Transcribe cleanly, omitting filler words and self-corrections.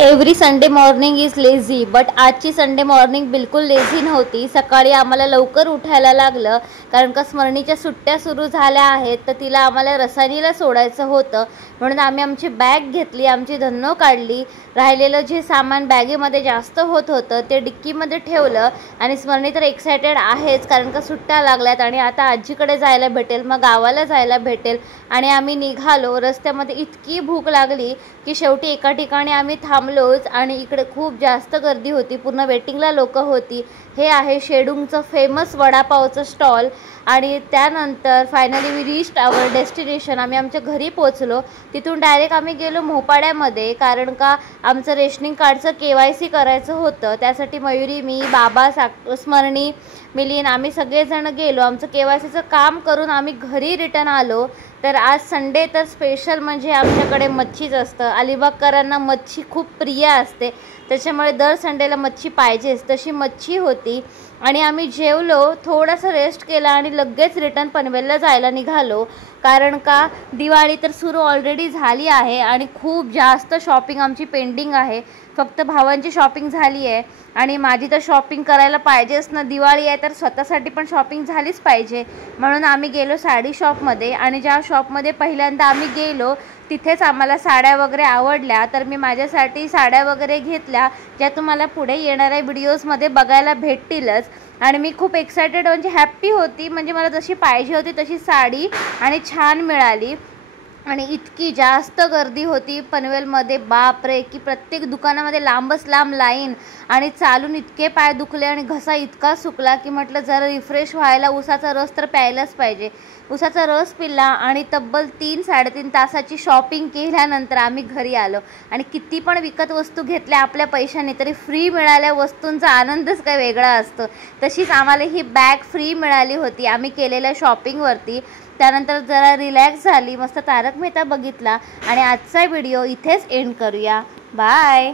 Every Sunday morning is lazy, but आजची Sunday morning बिलकुल lazy नव्हती। सकाळी आम्हाला लवकर उठायला लागलं कारण का स्मरणीच्या सुट्ट्या सुरू झाल्या आहेत, तर तिला आम्हाला रसानीला सोडायचं होतं। म्हणून आम्ही आमची बॅग घेतली, आमची धन्नो काढली, राहिलेलं जे सामान बॅगेमध्ये जास्त होतं ते डिक्कीमध्ये ठेवलं। आणि स्मरणी तर एक्सायटेड आहेच कारण का सुट्ट्या लागल्यात आणि आता आजीकडे जायला भेटेल, मग गावाला जायला भेटेल। आणि आम्ही निघालो। रस्त्यामध्ये इतकी भूक लागली की शेवटी एका ठिकाणी आम्ही थांबलोच आणि इकडे खूप जास्त गर्दी होती, पूर्ण वेटिंगला लोक होती। हे आहे शेडूंगचं फेमस वडापावचं स्टॉल। आणि त्यानंतर finally we reached our destination. आम्ही आमच्या घरी पोचलो। तिथून डायरेक्ट आम्ही गेलो मोपाड्यामध्ये कारण का आमचं रेशनिंग कार्डचं KYC करायचं होतं। त्यासाठी मयुरी, मी, बाबा, स्मरणी, मिलिंद आम्ही सगळेजण गेलो। आमचं KYCचं काम करून आम्ही घरी रिटर्न आलो। तर आज संडे तर स्पेशल म्हणजे आमच्याकडे मच्छीच असतं। अलिबागकरांना मच्छी खूप प्रिय असते, त्याच्यामुळे दर संडेला मच्छी पाहिजेच। तशी मच्छी होती आणि आम्ही जेवलो, थोडासा रेस्ट केला आणि लगेच रिटर्न पनवेलला जायला निघालो कारण का दिवाळी तर सुरू ऑलरेडी झाली आहे आणि खूप जास्त शॉपिंग आमची पेंडिंग आहे। फक्त भावांची शॉपिंग झाली आहे आणि माझी तर शॉपिंग करायला पाहिजेच ना, दिवाळी आहे तर स्वतःसाठी पण शॉपिंग झालीच पाहिजे। म्हणून आम्ही गेलो साडी शॉपमध्ये आणि ज्या शॉपमध्ये पहिल्यांदा आम्ही गेलो तिथेच आम्हाला साड्या वगैरे आवडल्या, तर मी माझ्यासाठी साड्या वगैरे घेतल्या, ज्या तुम्हाला पुढे येणाऱ्या व्हिडिओजमध्ये बघायला भेटतीलच। आणि मी खूप एक्सायटेड म्हणजे हॅप्पी होती, म्हणजे मला जशी पाहिजे होती तशी साडी आणि छान मिळाली। आणि इतकी जास्त गर्दी होती पनवेलमध्ये, बापरे, की प्रत्येक दुकानामध्ये लांबच लांब लाईन आणि चालून इतके पाय दुखले आणि घसा इतका सुकला की म्हटलं जरा रिफ्रेश व्हायला उसाचा रस तर प्यायलाच पाहिजे। उसाचा रस पिला आणि तब्बल 3-3.5 तासाची शॉपिंग केल्यानंतर आम्ही घरी आलो। आणि किती पण विकत वस्तू घेतल्या आपल्या पैशाने तरी फ्री मिळाल्या वस्तूंचा आनंदच काय वेगळा असतो। तशीच आम्हाला ही बॅग फ्री मिळाली होती आम्ही केलेल्या शॉपिंगवरती। त्यानंतर जरा रिलॅक्स झाली, मस्त तारक मेहता बघितला आणि आजचा व्हिडिओ इथेच एंड करूया। बाय।